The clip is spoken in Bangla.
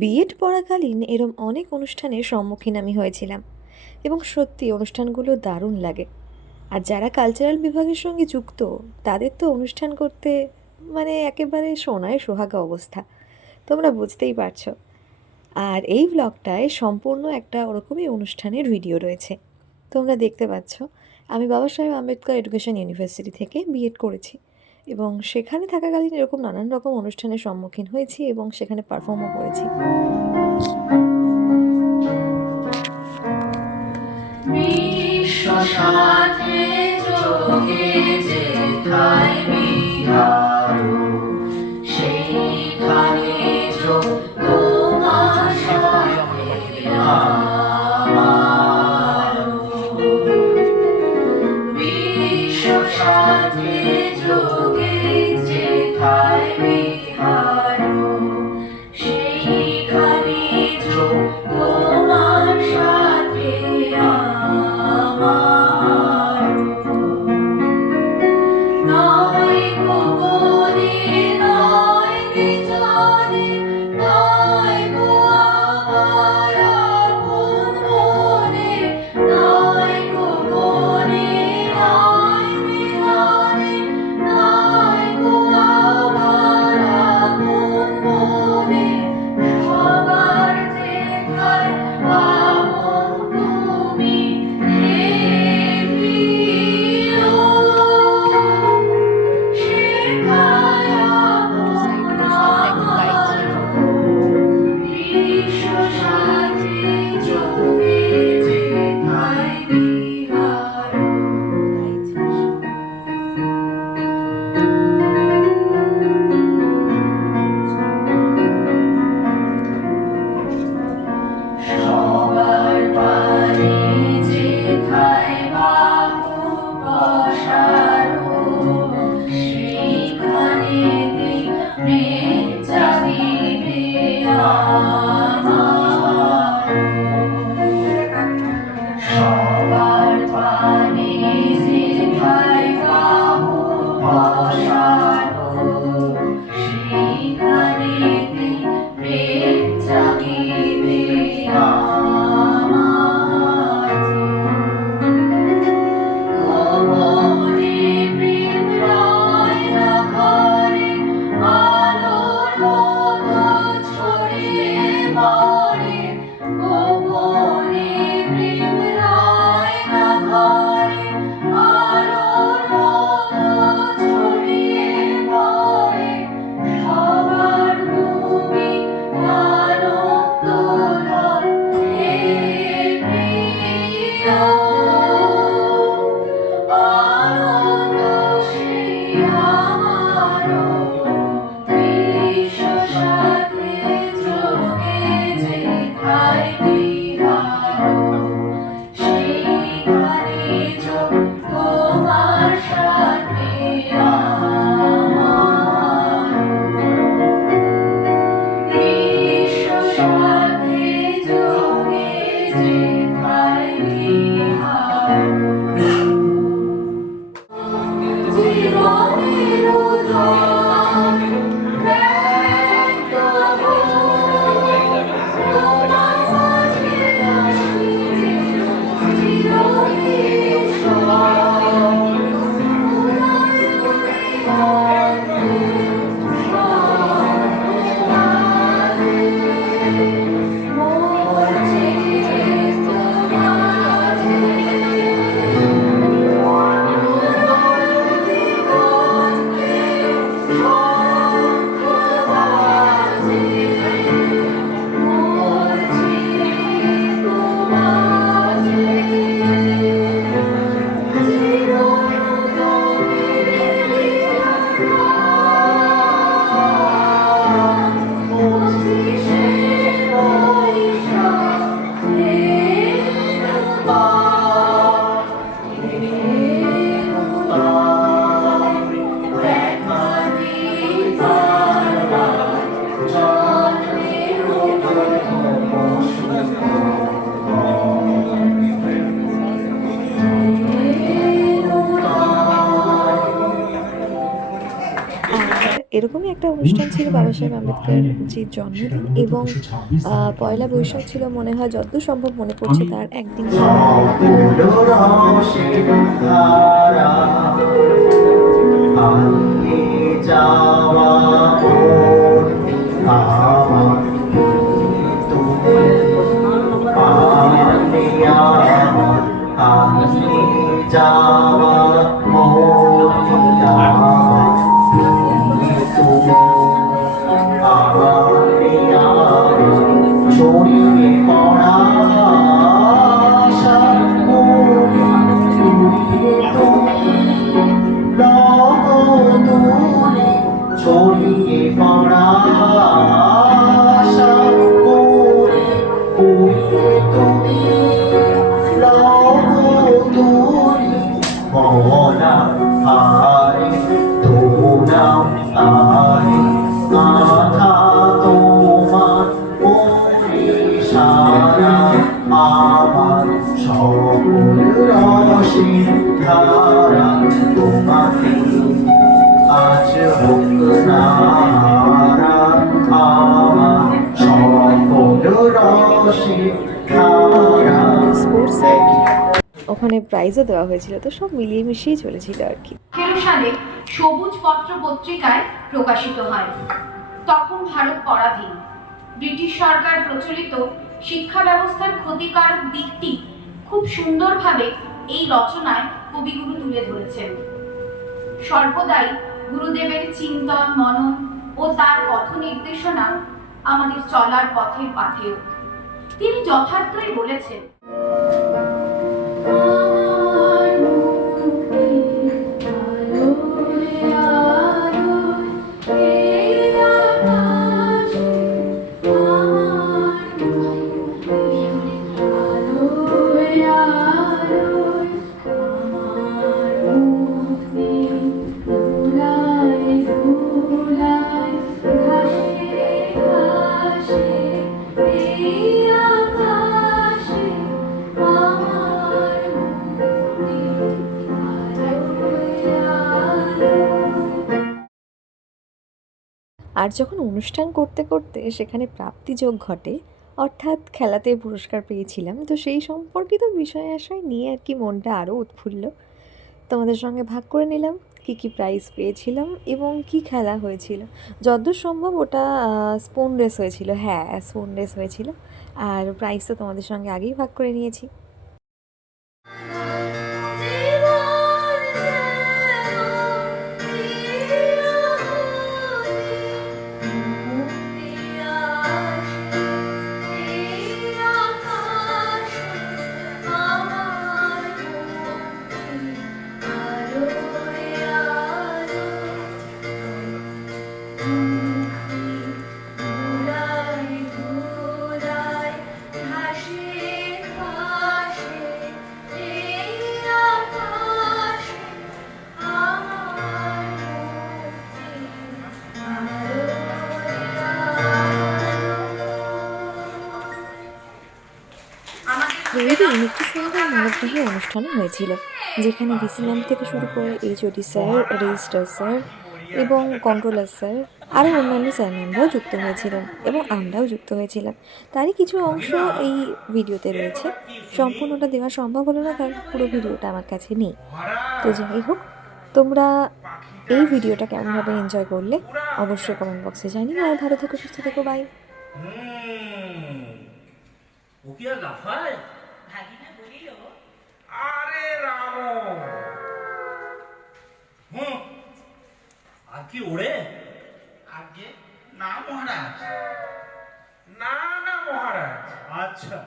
বিএড পড়াকালীন এরম অনেক অনুষ্ঠানের সম্মুখীন আমি হয়েছিলাম এবং সত্যি অনুষ্ঠানগুলো দারুণ লাগে। আর যারা কালচারাল বিভাগের সঙ্গে যুক্ত তাদের তো অনুষ্ঠান করতে একেবারে সোনায় সোহাগা অবস্থা। তোমরা বুঝতেই পারছো। আর এই ব্লগটায় সম্পূর্ণ একটা ওরকমই অনুষ্ঠানের ভিডিও রয়েছে। তোমরা দেখতে পাচ্ছ আমি বাবা সাহেব আম্বেদকর এডুকেশন ইউনিভার্সিটি থেকে বিএড করেছি এবং সেখানে থাকাকালীন এরকম নানান রকম অনুষ্ঠানের সম্মুখীন হয়েছি এবং সেখানে পারফর্মও করেছি। বিশ্ব সাথে যোগে যেথায় বিহার, সেইখানে যোগ তোমার সাথে আমার। বিশ্ব সাথে যোগে যেথায় বিহার, সেইখানে যোগ তোমার সাথে আমার। নয় গো একটা অনুষ্ঠান ছিল বাবা সাহেব আম্বেদকরজির জন্মদিন, এবং পয়লা বৈশাখ ছিল মনে হয়, যতদূর সম্ভব মনে পড়ছে তার একদিন পরে। ছড়িয়ে পড়া ছড়িয়ে পড়া তুমি লবদূরি মনা হারে তোরা আরে মাথা তোমার ওরে সারা আমার সকল রসিক ধারা তোমাকে আজ হোক নারা আমার সকল রসিক ধারা। স্পোর্টসে ওখানে প্রাইজও দেওয়া হয়েছিল, তো সব মিলিয়ে মিশিয়েই চলেছিল আর কি। 2013 সালে সবুজ পত্র পত্রিকায় প্রকাশিত হয়। তখন ভারত পরাধীন। ব্রিটিশ সরকার প্রচলিত শিক্ষা ব্যবস্থার ক্ষতিকারক দিকটি খুব সুন্দরভাবে এই রচনায় কবিগুরু তুলে ধরেছেন। সর্বদাই গুরুদেবের চিন্তন মনন ও তার পথ নির্দেশনা আমাদের চলার পথের পাথেয়। তিনি যথার্থই বলেছেন, আর যখন অনুষ্ঠান করতে করতে সেখানে প্রাপ্তিযোগ ঘটে, অর্থাৎ খেলাতে পুরস্কার পেয়েছিলাম, তো সেই সম্পর্কিত বিষয় আশয় নিয়ে আর কি মনটা আরও উৎফুল্ল। তোমাদের সঙ্গে ভাগ করে নিলাম কী কী প্রাইজ পেয়েছিলাম এবং কি খেলা হয়েছিল। যতদূর সম্ভব ওটা স্পুন রেস হয়েছিল, হ্যাঁ স্পুন রেস হয়েছিল, আর প্রাইজ তো তোমাদের সঙ্গে আগেই ভাগ করে নিয়েছি। এই দিন একটি সুন্দর মনোগ্রাহী অনুষ্ঠানও হয়েছিল, যেখানে ডিসি ম্যাম থেকে শুরু করে এইচওডি স্যার, রেজিস্ট্রার স্যার এবং কন্ট্রোলার স্যার, আরও অন্যান্য স্যার ম্যামরাও যুক্ত হয়েছিলেন এবং আমরাও যুক্ত হয়েছিলাম। তারই কিছু অংশ এই ভিডিওতে রয়েছে। সম্পূর্ণটা দেওয়া সম্ভব হলো না, কারণ পুরো ভিডিওটা আমার কাছে নেই। তো যাই হোক, তোমরা এই ভিডিওটা কেমনভাবে এনজয় করলে অবশ্যই কমেন্ট বক্সে জানিও। আর ভালো থেকো, সুস্থ থেকো, বাই। ও কি আর লাফায়? ভাগিনা বলিল, আরে রাম, আর কি ওড়ে? আগে না মহারাজ, না না মহারাজ। আচ্ছা।